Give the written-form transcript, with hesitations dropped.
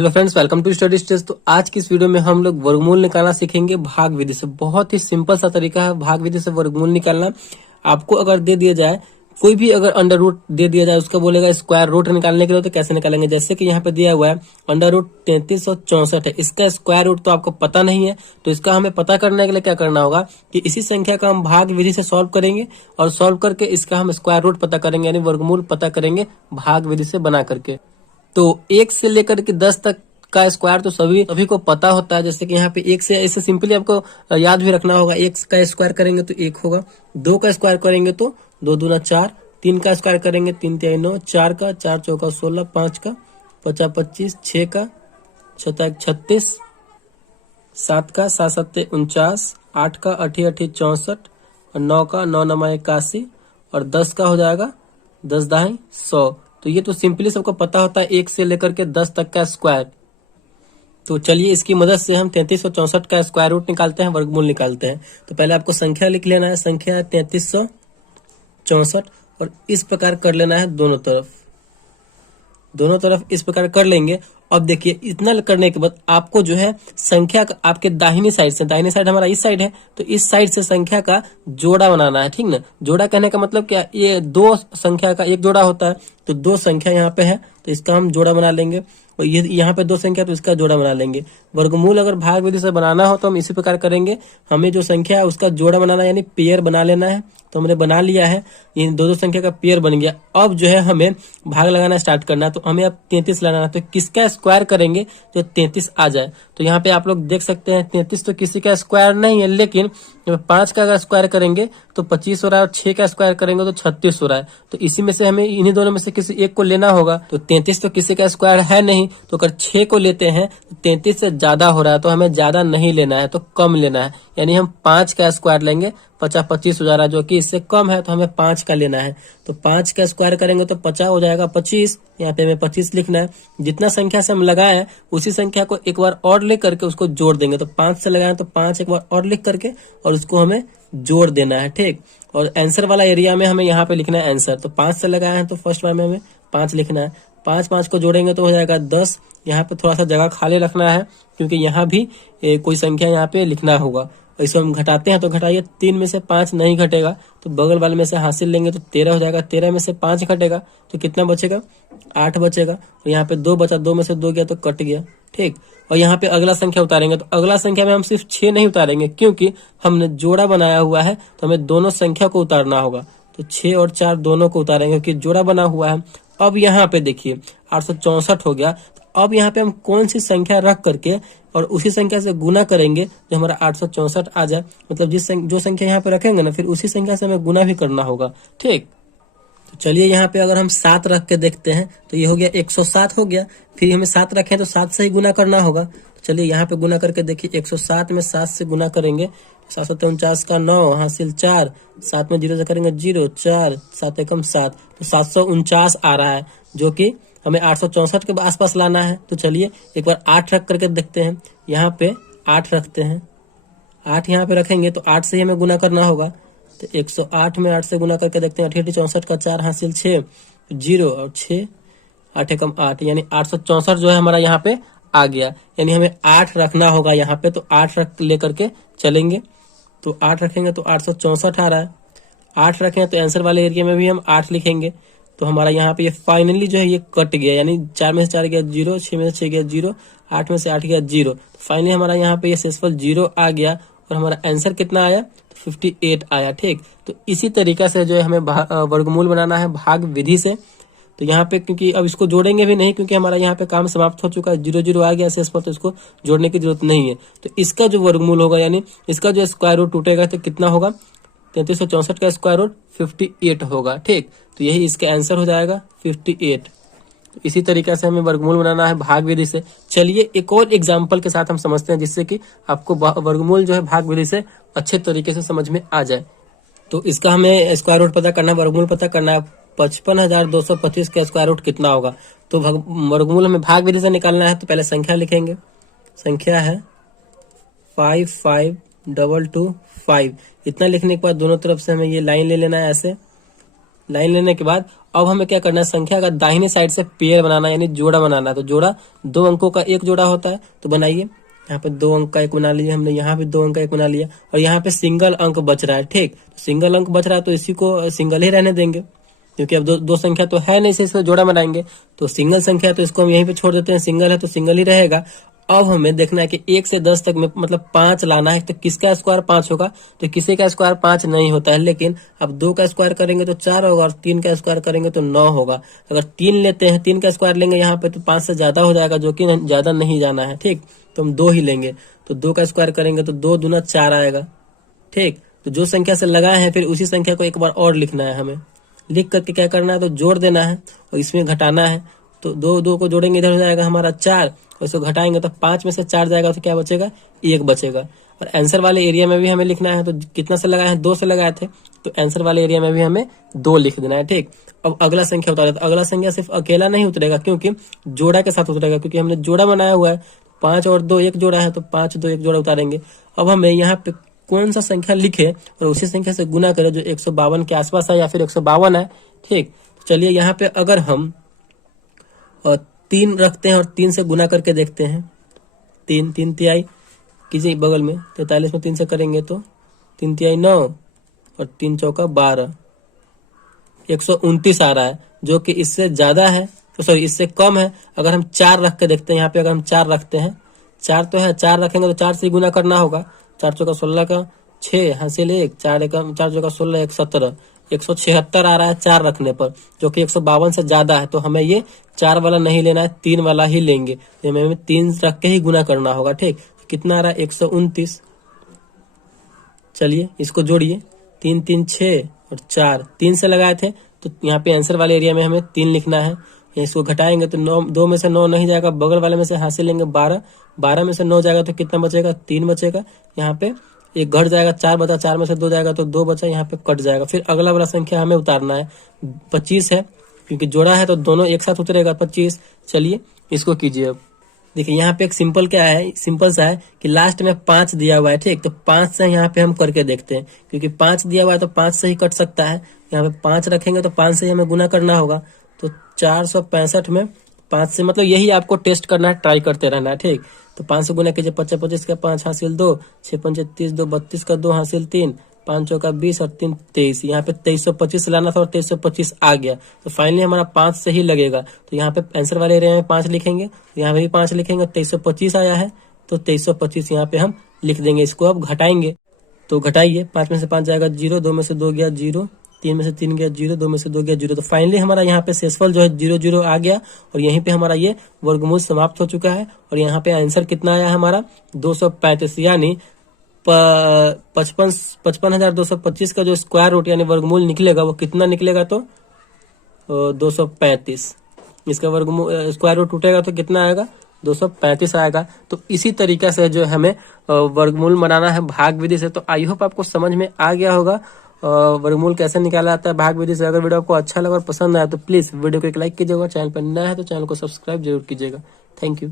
Hello friends, welcome to Study Stage. तो आज की इस वीडियो में हम लोग वर्गमूल निकालना सीखेंगे भाग विधि से। बहुत ही सिंपल सा तरीका है भाग विधि से वर्गमूल निकालना। आपको अगर दे दिया जाए, कोई भी अगर अंडर रूट दे दिया जाए, उसका बोलेगा स्क्वायर रूट निकालने के लिए, तो कैसे निकालेंगे। जैसे कि यहाँ पे दिया हुआ है अंडर रूट 3364 है, इसका स्क्वायर रूट तो आपको पता नहीं है, तो इसका हमें पता करने के लिए क्या करना होगा कि इसी संख्या का हम भाग विधि से सॉल्व करेंगे और सॉल्व करके इसका हम स्क्वायर रूट पता करेंगे, यानी वर्गमूल पता करेंगे भाग विधि से बना करके। तो 1 से लेकर के 10 तक का स्क्वायर तो सभी को पता होता है। जैसे कि यहाँ पे 1 से ऐसे सिंपली आपको याद भी रखना होगा। 1 का स्क्वायर करेंगे तो 1 होगा, 2 का स्क्वायर करेंगे तो 2 दूना 4, 3 का स्क्वायर करेंगे 3 तिहाई 9, 4 का 4 चौका 16, 5 का 50 25, 6 का 6 36, 7 का 7 7 49, 8 का 8 8 64 और 9 का 9 9 81 और 10 का हो जाएगा 10 दाई 100। तो ये तो सिंपली सबको पता होता है 1 से लेकर के 10 तक का स्क्वायर। तो चलिए इसकी मदद से हम 3364 का स्क्वायर रूट निकालते हैं, वर्गमूल निकालते हैं। तो पहले आपको संख्या लिख लेना है, संख्या है 3364 और इस प्रकार कर लेना है दोनों तरफ इस प्रकार कर लेंगे। अब देखिए इतना करने के बाद आपको जो है संख्या का आपके दाहिनी साइड हमारा इस साइड है, तो इस साइड से संख्या का जोड़ा बनाना है, ठीक ना। जोड़ा कहने का मतलब क्या, ये दो संख्या का एक जोड़ा होता है, तो 2 संख्या यहाँ पे है तो इसका हम जोड़ा बना लेंगे, और ये यहाँ पे 2 संख्या तो इसका जोड़ा बना लेंगे। वर्गमूल अगर भाग विधि से बनाना हो तो हम इसी प्रकार करेंगे। हमें जो संख्या है उसका जोड़ा बनाना है, यानी पेयर बना लेना है। तो हमने बना लिया है, ये 2 संख्या का पेयर बन गया। अब जो है हमें भाग लगाना स्टार्ट करना है। तो हमें अब 33 लगाना है, तो किसका स्क्वायर करेंगे जो 33 आ जाए। तो यहाँ पे आप लोग देख सकते हैं 33 तो किसी का स्क्वायर नहीं है, लेकिन 5 का अगर स्क्वायर करेंगे तो 25 हो रहा है और 6 का स्क्वायर करेंगे तो 36 हो रहा है। तो इसी में से हमें इन्हीं दोनों में से किसी एक को लेना होगा। तो 33 तो किसी का स्क्वायर है नहीं, तो अगर 6 को लेते हैं तो 33 से ज्यादा हो रहा है, तो हमें ज्यादा नहीं लेना है, तो कम लेना है। यानी हम 5 का स्क्वायर लेंगे, 50 25 हो जा रहा है, जो कि इससे कम है, तो हमें 5 का लेना है। तो 5 का स्क्वायर करेंगे तो 50 हो जाएगा 25, यहाँ पे हमें 25 लिखना है। जितना संख्या से हम लगाए उसी संख्या को एक बार और लिख करके उसको जोड़ देंगे। तो 5 से लगाए तो 5 एक बार और लिख करके और उसको हमें जोड़ देना है, ठीक। और आंसर वाला एरिया में हमें यहाँ पे लिखना है आंसर। तो 5 से लगाए हैं तो फर्स्ट बार में हमें 5 लिखना है। 5 को जोड़ेंगे तो हो जाएगा 10। यहाँ पे थोड़ा सा जगह खाली रखना है, क्योंकि यहाँ भी कोई संख्या यहाँ पे लिखना होगा। इसको हम घटाते हैं तो घटाइए, 3 में से 5 नहीं घटेगा तो बगल वाले में से हासिल लेंगे तो 13 हो जाएगा। 13 में से 5 घटेगा तो कितना बचेगा, 8 बचेगा। और यहाँ पे 2 बचा, 2 में से 2 गया तो कट गया, ठीक। और यहाँ पे अगला संख्या उतारेंगे, तो अगला संख्या में हम सिर्फ 6 नहीं उतारेंगे, क्योंकि हमने जोड़ा बनाया हुआ है, तो हमें दोनों संख्या को उतारना होगा। तो 6 और 4 दोनों को उतारेंगे, क्योंकि जोड़ा बना हुआ है। अब यहाँ पे देखिए 864 हो गया। अब यहाँ पे हम कौन सी संख्या रख करके और उसी संख्या से गुना करेंगे जो हमारा 864 आ जाए। मतलब जो संख्या यहाँ पे रखेंगे ना, फिर उसी संख्या से हमें गुना भी करना होगा, ठीक। तो चलिए यहाँ पे अगर हम 7 रख के देखते हैं तो ये हो गया 107 हो गया। फिर हमें 7 रखें तो 7 से ही गुना करना होगा। तो चलिए यहाँ पे गुना करके देखिए, 107 में 7 से गुना करेंगे, 7 7 49 का 9 हासिल 4, 7 में 0 से करेंगे 0, 4 7 एकम 7, तो 749 आ रहा है, जो कि हमें 864 के आसपास लाना है। तो चलिए एक बार 8 रख करके देखते हैं। यहाँ पे 8 रखते हैं, 8 यहाँ पे रखेंगे तो 8 से ही हमें गुना करना होगा। तो 108 में 8 से गुना करके देखते हैं, 8 64 का 4 हासिल 6, 0 और 6 8 एकम 8, यानी 864 जो है हमारा यहाँ पे आ गया। यानी हमें 8 रखना होगा यहाँ पे, तो 8 रख लेकर के चलेंगे। तो 8 रखेंगे तो 864 आ रहा है। 8 रखें तो आंसर वाले एरिया में भी हम 8 लिखेंगे। तो हमारा यहाँ पे ये फाइनली जो है ये कट गया, यानी 4 में से 4 गया 0, 6 में से 6 गया 0, 8 में से 8 गया 0। तो फाइनली हमारा यहाँ पे ये शेषफल 0 आ गया और हमारा आंसर कितना आया, 58 आया, ठीक। तो इसी तरीका से जो है हमें वर्गमूल बनाना है भाग विधि से। तो यहाँ पे क्योंकि अब इसको जोड़ेंगे भी नहीं, क्योंकि हमारा यहाँ पे काम समाप्त हो चुका है, 0 0 आ गया शेषफल, तो इसको जोड़ने की जरूरत नहीं है। तो इसका जो वर्गमूल होगा, यानी इसका जो स्क्वायर रूट टूटेगा तो कितना होगा, 3364 का स्क्वायर रूट 58 होगा, ठीक। तो यही इसका आंसर हो जाएगा 58। तो इसी तरीके से हमें वर्गमूल बनाना है भाग विधि से। चलिए एक और एग्जांपल के साथ हम समझते हैं, जिससे कि आपको वर्गमूल जो है भाग विधि से अच्छे तरीके से समझ में आ जाए। तो इसका हमें स्क्वायर रूट पता करना है, वर्गमूल पता करना है। 55,225 का स्क्वायर रूट कितना होगा। तो वर्गमूल हमें भाग विधि से निकालना है। तो पहले संख्या लिखेंगे, संख्या है 552225। इतना लिखने के बाद दोनों तरफ से हमें ये लाइन ले लेना है, ऐसे लाइन लेने के बाद अब हमें क्या करना है, संख्या का दाहिनी साइड से पेयर बनाना है, यानी जोड़ा बनाना है। तो जोड़ा 2 अंकों का एक जोड़ा होता है, तो बनाइए। यहाँ पे 2 अंक का एक बना लिया हमने, यहाँ पे 2 अंक का एक बना लिया, और यहाँ पे सिंगल अंक बच रहा है। ठीक, सिंगल अंक बच रहा है तो इसी को सिंगल ही रहने देंगे, क्योंकि अब दो संख्या तो है नहीं, इससे जोड़ा बनाएंगे। तो सिंगल संख्या तो इसको हम यहीं पे छोड़ देते हैं, सिंगल है तो सिंगल ही रहेगा। अब हमें देखना है कि 1 से 10 तक में मतलब 5 लाना है। तो किसका स्क्वायर 5 होगा, तो किसी का स्क्वायर 5 नहीं होता है, लेकिन अब 2 का स्क्वायर करेंगे तो 4 होगा, और 3 का स्क्वायर करेंगे तो 9 होगा। अगर 3 लेते हैं, 3 का स्क्वायर लेंगे यहाँ पे तो 5 से ज्यादा हो जाएगा, जो कि ज्यादा नहीं जाना है। ठीक, तो हम 2 ही लेंगे। तो 2 का स्क्वायर करेंगे तो 2 दूना 4 आएगा। ठीक, तो जो संख्या से लगाए हैं फिर उसी संख्या को एक बार और लिखना है हमें। लिख करके क्या करना है, तो जोड़ देना है और इसमें घटाना है। तो 2 को जोड़ेंगे, इधर हो जाएगा हमारा 4, और इसको घटाएंगे तो 5 में से 4 जाएगा तो क्या बचेगा, 1 बचेगा। और आंसर वाले एरिया में भी हमें लिखना है। तो कितना से लगाए हैं, 2 से लगाए थे, तो आंसर वाले एरिया में भी हमें 2 लिख देना है। ठीक, अब अगला संख्या उतारे, तो अगला संख्या सिर्फ अकेला नहीं उतरेगा, क्योंकि जोड़ा के साथ उतरेगा, क्योंकि हमने जोड़ा बनाया हुआ है। 5 और 2 एक जोड़ा है, तो 5 2 एक जोड़ा उतारेंगे। अब हमें यहाँ पे कौन सा संख्या लिखे और उसी संख्या से गुना करें जो 152 के आसपास है या फिर 152 है। ठीक, चलिए यहाँ पे अगर हम 3 रखते हैं और 3 से गुना करके देखते हैं। 3 तिहाई कीजिए बगल में, 43 में 3 से करेंगे तो 3 तिहाई 9 और 3 चौका 12, 129 आ रहा है, जो कि इससे ज्यादा है, तो सॉरी इससे कम है। अगर हम 4 रख के देखते हैं, यहाँ पे अगर हम 4 रखते हैं, 4 तो है, 4 रखेंगे तो 4 से ही गुना करना होगा। 4 चौका 16 का 6 हासिल 1, 4 चौका 16 1 17, 176 आ रहा है 4 रखने पर, जो कि 152 से ज्यादा है। तो हमें ये 4 वाला नहीं लेना है, 3 वाला ही लेंगे। हमें 3 रख के ही गुना करना होगा। ठीक, कितना आ रहा है, 129। चलिए इसको जोड़िए, 3 3 6 और 4, 3 से लगाए थे, तो यहाँ पे आंसर वाले एरिया में हमें 3 लिखना है। इसको घटाएंगे तो 2 में से 9 नहीं जाएगा, बगल वाले में से हासिल लेंगे 12, 12 में से 9 जाएगा तो कितना बचेगा, 3 बचेगा। यहाँ पे एक घट जाएगा, 4 बचा, 4 में से 2 जाएगा तो 2 बचा, यहाँ पे कट जाएगा। फिर अगला वाला संख्या हमें उतारना है, 25 है, क्योंकि जोड़ा है तो दोनों एक साथ उतरेगा 25। चलिए इसको कीजिए। अब देखिए यहाँ पे एक सिंपल क्या है, सिंपल सा है कि लास्ट में 5 दिया हुआ है। ठीक, तो 5 से यहाँ पे हम करके देखते हैं, क्योंकि 5 दिया हुआ है तो 5 से ही कट सकता है। यहाँ पे 5 रखेंगे तो 5 से ही हमें गुना करना होगा। तो 465 में 5 से, मतलब यही आपको टेस्ट करना है, ट्राई करते रहना है। ठीक, तो 5 से गुना कीजिए, 25 25 का 5 हासिल 2, 6 5 30, 2 32 का 2 हासिल 3, 5 चौका 20 और 3 23। यहाँ पे 2325 लाना था और 2325 आ गया, तो फाइनली हमारा 5 से ही लगेगा। तो यहाँ पे आंसर वाले एरिया में 5 लिखेंगे, यहाँ पे भी 5 लिखेंगे, 2325 आया है तो 2325 यहाँ पे हम लिख देंगे। इसको अब घटाएंगे, तो घटाइए, 5 में से 5 जाएगा 0, 2 में से 2 गया 0, 3 में से 3 गया 0, 2 में से 2 गया 0। तो फाइनली हमारा यहाँ पे शेषफल जो है 0 0 आ गया, और यहीं पे हमारा ये वर्गमूल समाप्त हो चुका है। और यहाँ पे आंसर कितना आया हमारा, 235, यानी 55,225 का जो स्क्वायर रूट यानी वर्गमूल निकलेगा वो कितना निकलेगा, तो 235। इसका वर्गमूल स्क्वायर रूट टूटेगा तो कितना आएगा, 235 आएगा। तो इसी तरीका से जो हमें वर्गमूल बनाना है भाग विधि से। तो आई होप आपको समझ में आ गया होगा वर्गमूल कैसे निकाला जाता है भाग विधि से। अगर वीडियो आपको अच्छा लगा और पसंद आया तो प्लीज वीडियो को एक लाइक कीजिएगा, चैनल पर नया है तो चैनल को सब्सक्राइब जरूर कीजिएगा। Thank you.